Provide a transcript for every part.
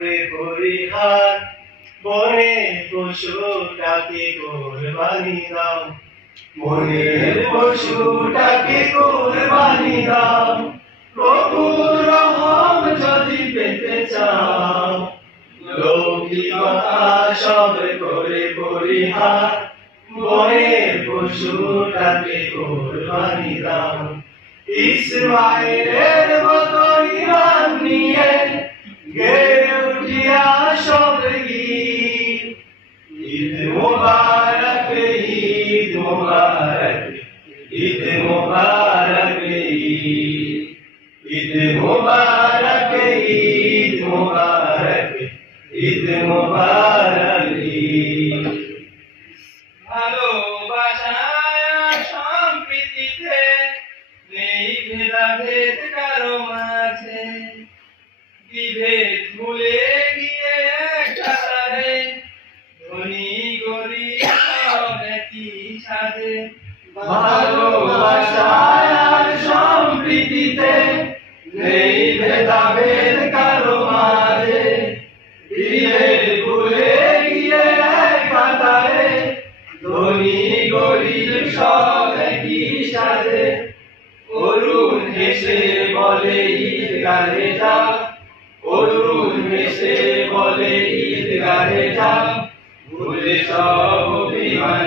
পরিহার বনে পশুটাকে কোরবানি দাও। মনের পশুটাকে কোরবানি দাও। প্রভুর রহম যদি পেতে চাও। লৌকিকতা সব করে পরিহার বনের পশুটাকে কোরবানি দাও। ইসমাইলের মুবারক ঈদ মুবারক ঈদ মুবারক ঈদ মুবারক ঈদ মুবারক ভালোবাসায় সম্প্রীতিতে, নেই ভেদাভেদ কারও মাঝে। বিভেদ ভালোবাসায় আর সম্প্রীতিতে, নেই ভেদাভেদ কারও মাঝে। ভুলে গিয়ে এক কাতারে, ধনী গরিব সব অরুণ হেসে বলে, ঈদ যা। অরুণ হেসে বলে, ঈদ গাহে যা। ভুলে সব অভিমান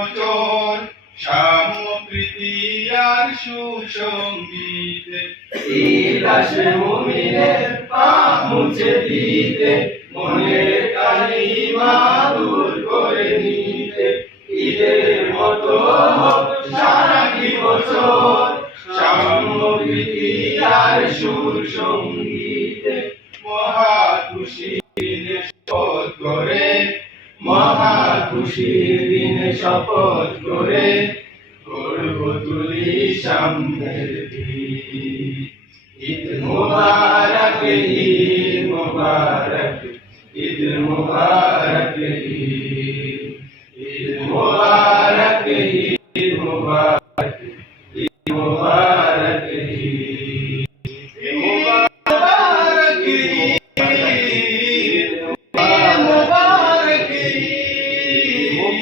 বছর সামপ্রীতি আর সুসঙ্গীতে আসে মুমিনের পাপ মুছে দিতে, মনের কালিমা দূর করে নিতে। ঈদের মতো হোক সারাটি বছর সমৃদ্ধি আর সুর খুশির দিনে শপথ করে করব তুলি সামনের ঈদ মুবারক ঈদ মুবারক ঈদ মুবারক ঈদ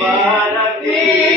what a feeling.